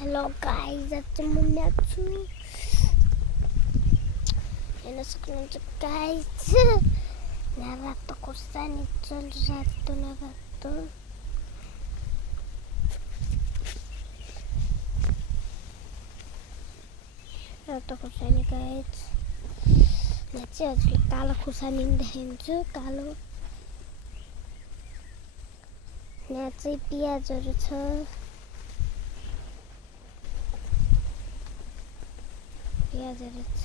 Hello guys, आज म नाच्छु हेर्न सक्नुहुन्छ गाइस। रातो खोर्सानी चल रातो न रातो रातो खोर्सानी गाइस। यहाँ चाहिँ हजुरले कालो खोर्सानी देखाउँछु कालो। यहाँ चाहिँ प्याजहरू छ, प्याजहरू छ।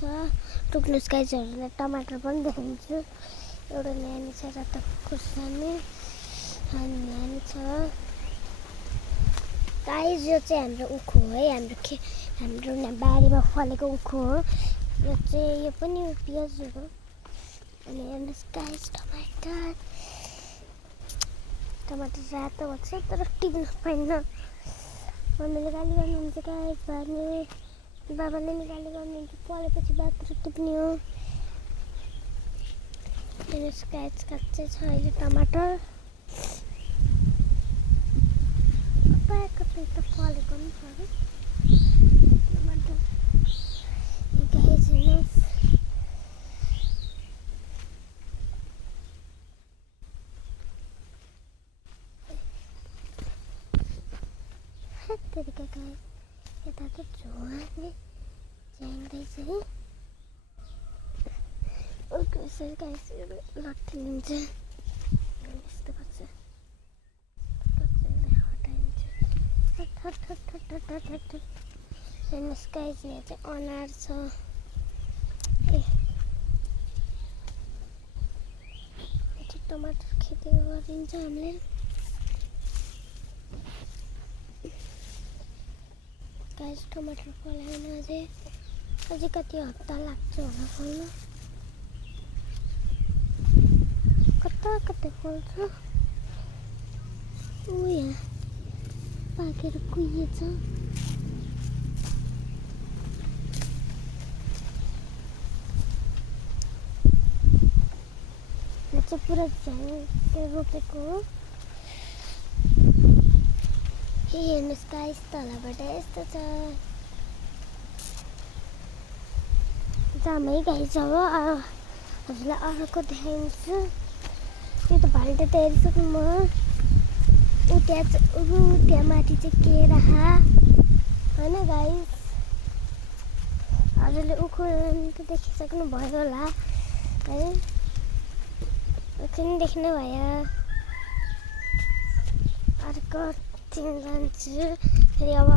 टुक्नुस् गाइसहरूलाई टमाटर पनि देखाउँछु। एउटा न्यानो छ रातो खोर्सानी अनि न्यानो छ गाइस। यो चाहिँ हाम्रो उखु हो है, हाम्रो यहाँ बारीमा फलेको उखु हो यो चाहिँ। यो पनि प्याजहरू अनि हेर्नुहोस् गाइस टमाटर रातो भएको छ तर टिप्न पाइन्न। मम्मीले गाली गर्नुहुन्छ गाइस, बाबाले नि गाली गर्नुहुन्छ, पढेपछि बाख्रो टिप्ने हो। हेर्नुहोस् गाइस कच्चै छ अहिले टमाटर। कतै त फलेको पनि छ अरे टमाटर। गाइस हेर्नुहोस् तरिका गाइस। यता त झोलले च्याङ्दैछ है। यसरी गाइस लट्ठी लिन्छ यस्तो गर्छ, हटाइन्छ। हेर्नुहोस् गाइस यहाँ चाहिँ अनार छ। टमाटर खेती गरिन्छ हामीले। गाइस टमाटर फलाएन अझै कति हप्ता लाग्छ होला फल्न। कता फल्छ यहाँ पाकेर कुहिएछ। यहाँ चाहिँ पुरा झ्याङ रोपेको हो। हेर्नुहोस् गाइस तलबाट यस्तो छ जामै गाइस। अब हजुरलाई अर्को देखाइदिन्छु। यो त भाल्टे त हेरिसक्नु म। त्यहाँ माथि चाहिँ केरा होइन गाइस। हजुरले उखु त देखिसक्नु भयो होला है, उखु नि देख्नु भयो। अर्को जान्छु फेरि अब